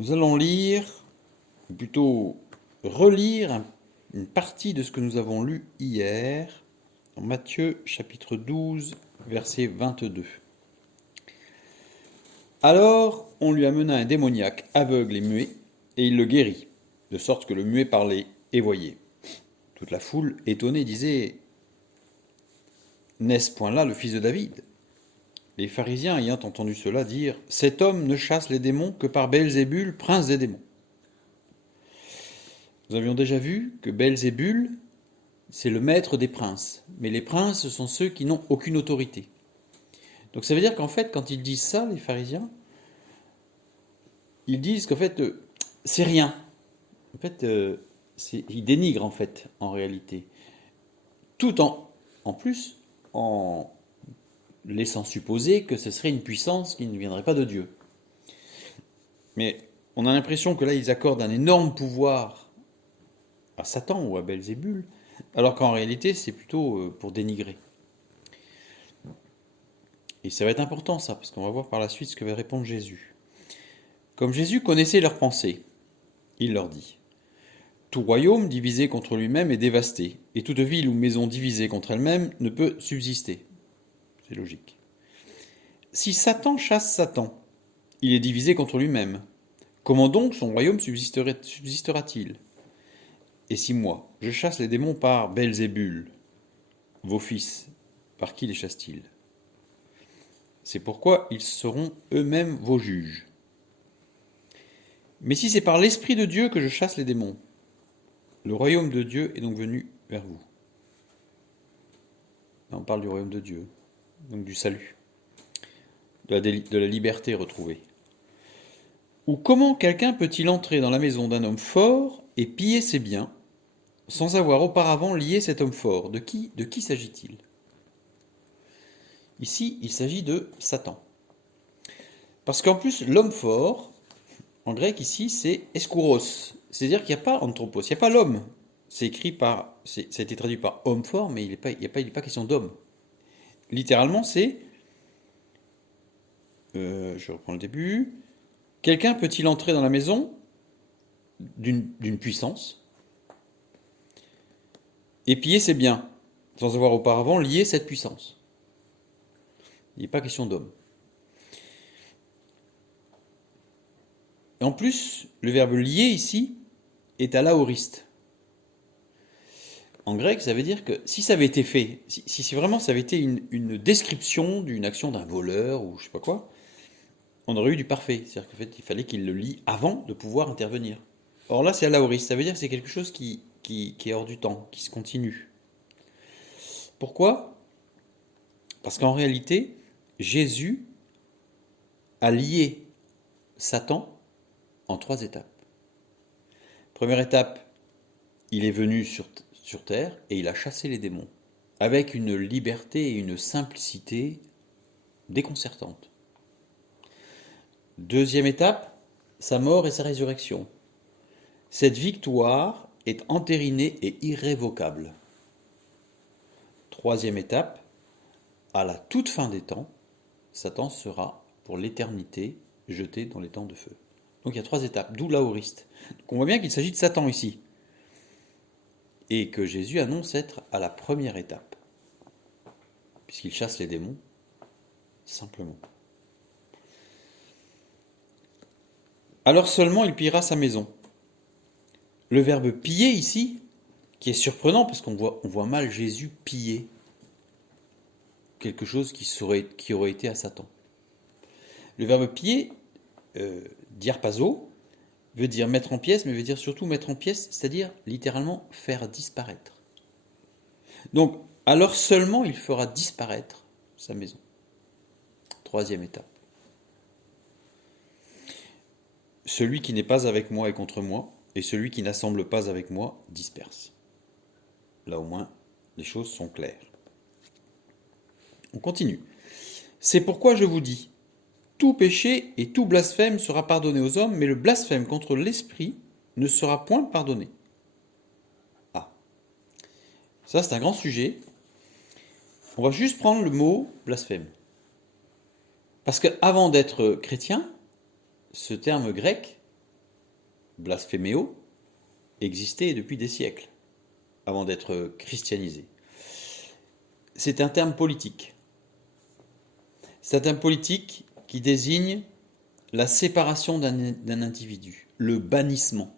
Nous allons lire, ou plutôt relire une partie de ce que nous avons lu hier, en Matthieu chapitre 12, verset 22. Alors on lui amena un démoniaque aveugle et muet, et il le guérit, de sorte que le muet parlait et voyait. Toute la foule, étonnée, disait « N'est-ce point là le fils de David ?» Les pharisiens ayant entendu cela dirent « Cet homme ne chasse les démons que par Belzébul, prince des démons. » Nous avions déjà vu que Belzébul, c'est le maître des princes, mais les princes, ce sont ceux qui n'ont aucune autorité. Donc ça veut dire qu'en fait, quand ils disent ça, les pharisiens, ils disent qu'en fait, c'est rien. En fait, ils dénigrent en fait, en réalité. Tout en plus, en laissant supposer que ce serait une puissance qui ne viendrait pas de Dieu. Mais on a l'impression que là, ils accordent un énorme pouvoir à Satan ou à Belzébul, alors qu'en réalité, c'est plutôt pour dénigrer. Et ça va être important ça, parce qu'on va voir par la suite ce que va répondre Jésus. Comme Jésus connaissait leurs pensées, il leur dit « Tout royaume divisé contre lui-même est dévasté, et toute ville ou maison divisée contre elle-même ne peut subsister. » C'est logique. Si Satan chasse Satan, il est divisé contre lui-même. Comment donc son royaume subsistera-t-il ? Et si moi, je chasse les démons par Belzébul, vos fils, par qui les chassent-ils ? C'est pourquoi ils seront eux-mêmes vos juges. Mais si c'est par l'Esprit de Dieu que je chasse les démons, le royaume de Dieu est donc venu vers vous. Là, on parle du royaume de Dieu, donc du salut, de la liberté retrouvée. Ou comment quelqu'un peut-il entrer dans la maison d'un homme fort et piller ses biens, sans avoir auparavant lié cet homme fort ? De qui s'agit-il ? Ici, il s'agit de Satan. Parce qu'en plus, l'homme fort, en grec ici, c'est eskouros. C'est-à-dire qu'il n'y a pas anthropos, il n'y a pas l'homme. Ça a été traduit par homme fort, mais il n'est pas question d'homme. Littéralement, c'est, je reprends le début, quelqu'un peut-il entrer dans la maison d'une puissance et piller ses biens, sans avoir auparavant lié cette puissance ? Il n'est pas question d'homme. Et en plus, le verbe lier ici est à l'aoriste. En grec, ça veut dire que si ça avait été fait, si vraiment ça avait été une description d'une action d'un voleur ou je sais pas quoi, on aurait eu du parfait. C'est-à-dire qu'en fait, il fallait qu'il le lie avant de pouvoir intervenir. Or là, c'est à l'aoriste. Ça veut dire que c'est quelque chose qui est hors du temps, qui se continue. Pourquoi ? Parce qu'en réalité, Jésus a lié Satan en 3 étapes. Première étape, il est venu sur terre et il a chassé les démons, avec une liberté et une simplicité déconcertantes. Deuxième étape, sa mort et sa résurrection. Cette victoire est entérinée et irrévocable. Troisième étape, à la toute fin des temps, Satan sera pour l'éternité jeté dans les temps de feu. Donc il y a 3 étapes, d'où l'aoriste. Donc on voit bien qu'il s'agit de Satan ici. Et que Jésus annonce être à la première étape, puisqu'il chasse les démons, simplement. Alors seulement il pillera sa maison. Le verbe piller ici, qui est surprenant, parce qu'on voit mal Jésus piller quelque chose qui aurait été à Satan. Le verbe piller, diarpazo, veut dire mettre en pièces, mais veut dire surtout mettre en pièces, c'est-à-dire littéralement faire disparaître. Donc, alors seulement il fera disparaître sa maison. Troisième étape. Celui qui n'est pas avec moi est contre moi, et celui qui n'assemble pas avec moi disperse. Là au moins, les choses sont claires. On continue. C'est pourquoi je vous dis, tout péché et tout blasphème sera pardonné aux hommes, mais le blasphème contre l'Esprit ne sera point pardonné. Ah, ça c'est un grand sujet. On va juste prendre le mot blasphème. Parce qu'avant d'être chrétien, ce terme grec blasphéméo, existait depuis des siècles, avant d'être christianisé. C'est un terme politique. C'est un terme politique qui désigne la séparation d'un individu, le bannissement.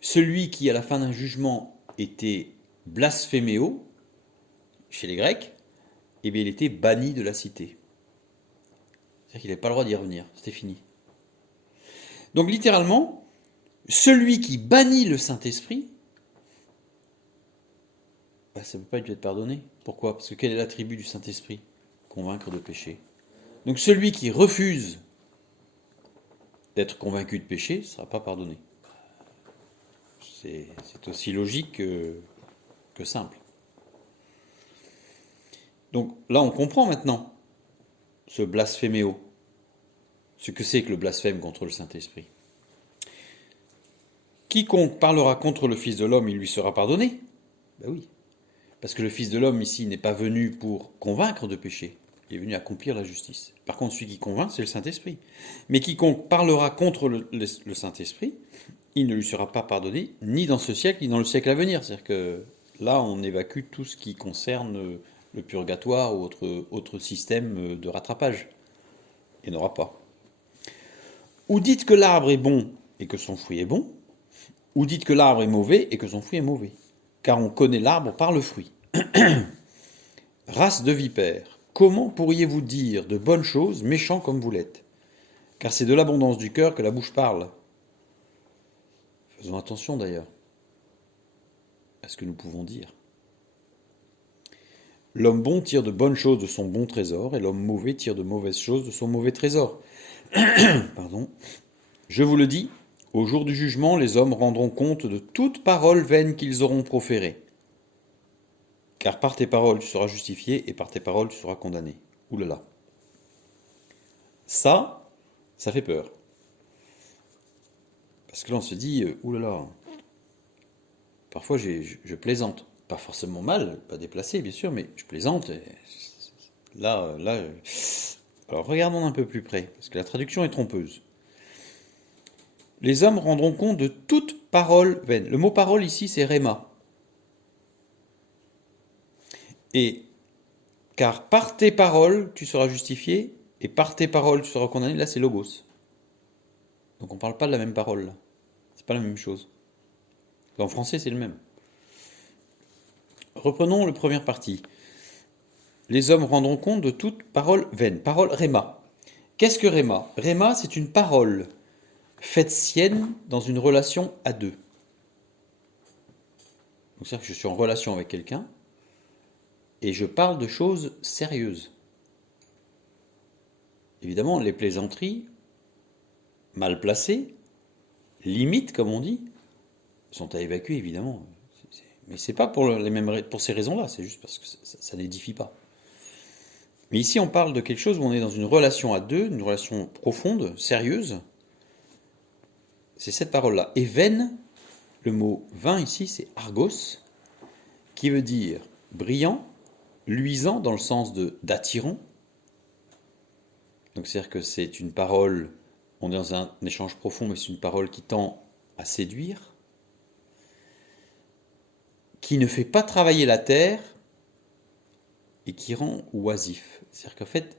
Celui qui, à la fin d'un jugement, était blasphéméo, chez les Grecs, eh bien, il était banni de la cité. C'est-à-dire qu'il n'avait pas le droit d'y revenir, c'était fini. Donc littéralement, celui qui bannit le Saint-Esprit, ça ne peut pas lui être pardonné. Pourquoi? Parce que quel est l'attribut du Saint-Esprit? Convaincre de péché. Donc celui qui refuse d'être convaincu de péché ne sera pas pardonné. C'est aussi logique que simple. Donc là, on comprend maintenant ce blasphéméo, ce que c'est que le blasphème contre le Saint-Esprit. Quiconque parlera contre le Fils de l'homme, il lui sera pardonné. Ben oui, parce que le Fils de l'homme ici n'est pas venu pour convaincre de péché, il est venu accomplir la justice. Par contre, celui qui convainc, c'est le Saint-Esprit. Mais quiconque parlera contre le Saint-Esprit, il ne lui sera pas pardonné, ni dans ce siècle, ni dans le siècle à venir. C'est-à-dire que là, on évacue tout ce qui concerne le purgatoire ou autre système de rattrapage. Il n'y en aura pas. Ou dites que l'arbre est bon et que son fruit est bon, ou dites que l'arbre est mauvais et que son fruit est mauvais. Car on connaît l'arbre par le fruit. Race de vipères, comment pourriez-vous dire de bonnes choses, méchants comme vous l'êtes? Car c'est de l'abondance du cœur que la bouche parle. Faisons attention d'ailleurs à ce que nous pouvons dire. L'homme bon tire de bonnes choses de son bon trésor, et l'homme mauvais tire de mauvaises choses de son mauvais trésor. Pardon. Je vous le dis, au jour du jugement, les hommes rendront compte de toute parole vaine qu'ils auront proférée. Car par tes paroles tu seras justifié, et par tes paroles tu seras condamné. Ouh là là. Ça fait peur. Parce que là on se dit, ouh là là. Parfois je plaisante. Pas forcément mal, pas déplacé bien sûr, mais je plaisante. Là. Alors regardons un peu plus près, parce que la traduction est trompeuse. Les hommes rendront compte de toute parole vaine. Le mot parole ici, c'est rhéma. Et car par tes paroles, tu seras justifié, et par tes paroles, tu seras condamné. Là, c'est logos. Donc on ne parle pas de la même parole. Là. C'est pas la même chose. En français, c'est le même. Reprenons la première partie. Les hommes rendront compte de toute parole vaine. Parole rhéma. Qu'est-ce que rhéma? Rhéma, c'est une parole faite sienne dans une relation à deux. Donc c'est-à-dire que je suis en relation avec quelqu'un et je parle de choses sérieuses. Évidemment, les plaisanteries mal placées, limites comme on dit, sont à évacuer évidemment. Mais c'est pas pour ces raisons-là, c'est juste parce que ça n'édifie pas. Mais ici, on parle de quelque chose où on est dans une relation à deux, une relation profonde, sérieuse. C'est cette parole-là. Et vaine, le mot vain ici, c'est argos, qui veut dire brillant, luisant dans le sens d'attirant. Donc c'est-à-dire que c'est une parole, on est dans un échange profond, mais c'est une parole qui tend à séduire, qui ne fait pas travailler la terre et qui rend oisif. C'est-à-dire qu'en fait,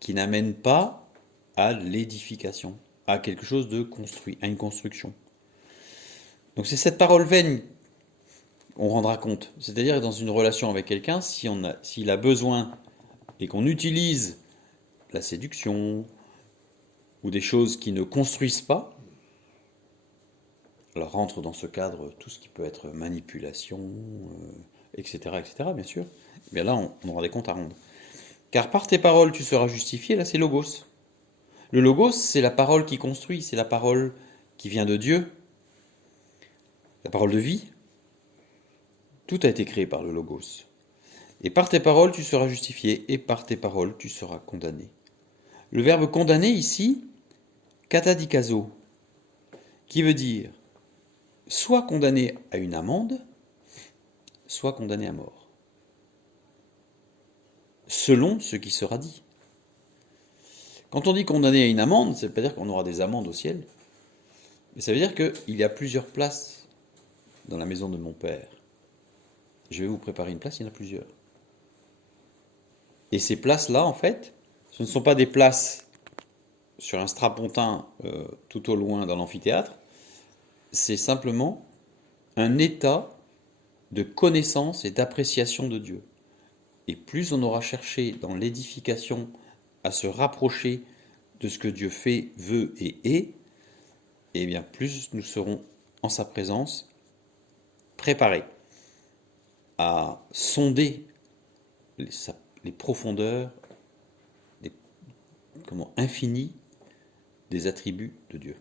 qui n'amène pas à l'édification, à quelque chose de construit, à une construction. Donc c'est cette parole vaine qu'on rendra compte. C'est-à-dire dans une relation avec quelqu'un, s'il a besoin et qu'on utilise la séduction ou des choses qui ne construisent pas, alors rentre dans ce cadre tout ce qui peut être manipulation, etc., bien sûr, mais là on aura des comptes à rendre. Car par tes paroles tu seras justifié, là c'est logos. Le logos, c'est la parole qui construit, c'est la parole qui vient de Dieu, la parole de vie. Tout a été créé par le logos. Et par tes paroles tu seras justifié, et par tes paroles tu seras condamné. Le verbe condamner ici, katadikazo, qui veut dire soit condamné à une amende, soit condamné à mort. Selon ce qui sera dit. Quand on dit condamné à une amende, ça ne veut pas dire qu'on aura des amendes au ciel. Et ça veut dire qu'il y a plusieurs places dans la maison de mon Père. Je vais vous préparer une place, il y en a plusieurs. Et ces places-là, en fait, ce ne sont pas des places sur un strapontin tout au loin dans l'amphithéâtre, c'est simplement un état de connaissance et d'appréciation de Dieu. Et plus on aura cherché dans l'édification à se rapprocher de ce que Dieu fait, veut et est, et bien plus nous serons en sa présence préparés à sonder les profondeurs infinies des attributs de Dieu.